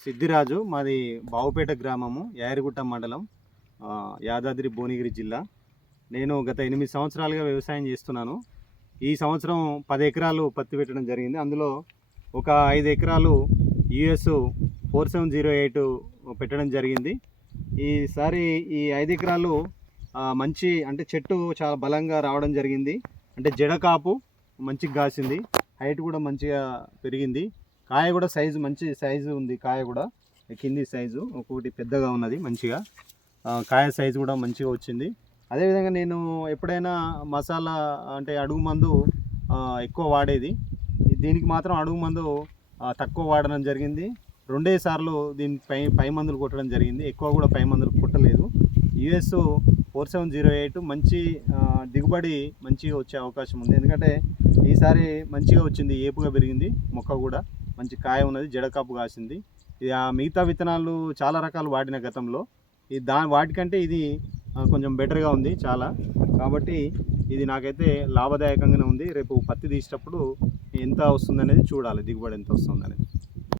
సిద్దిరాజు మాది బావుపేట గ్రామము యాయరిగుట్ట మండలం యాదాద్రి భువనగిరి జిల్లా. నేను గత 8 సంవత్సరాలుగా వ్యవసాయం చేస్తున్నాను. ఈ సంవత్సరం 10 ఎకరాలు పత్తి పెట్టడం జరిగింది. అందులో ఒక 5 ఎకరాలు యుఎస్ 4708 పెట్టడం జరిగింది. ఈసారి ఈ 5 ఎకరాలు మంచి అంటే చెట్టు చాలా బలంగా రావడం జరిగింది. అంటే జడకాపు మంచిగా కాసింది, హైట్ కూడా మంచిగా పెరిగింది. కాయ కూడా సైజు మంచి సైజు ఉంది. కాయ కూడా కింది సైజు ఒక్కొక్కటి పెద్దగా ఉన్నది. మంచిగా కాయ సైజు కూడా మంచిగా వచ్చింది. అదేవిధంగా నేను ఎప్పుడైనా మసాలా అంటే అడుగు మందు ఎక్కువ వాడేది. దీనికి మాత్రం అడుగు మందు తక్కువ వాడడం జరిగింది. 2 సార్లు దీనిపై పై మందులు కొట్టడం జరిగింది. ఎక్కువ కూడా పై మందులు కొట్టలేదు. యుఎస్ 4708 మంచి దిగుబడి మంచిగా వచ్చే అవకాశం ఉంది. ఎందుకంటే ఈసారి మంచిగా వచ్చింది, ఏపుగా పెరిగింది, మొక్క కూడా మంచి కాయ ఉన్నది, జడకాపు కాసింది. ఇది మిగతా విత్తనాలు చాలా రకాలు వాడిన గతంలో, వాటికంటే ఇది కొంచెం బెటర్గా ఉంది చాలా. కాబట్టి ఇది నాకైతే లాభదాయకంగానే ఉంది. రేపు పత్తి తీసేటప్పుడు ఎంత వస్తుందనేది చూడాలి, దిగుబడి ఎంత వస్తుందనేది.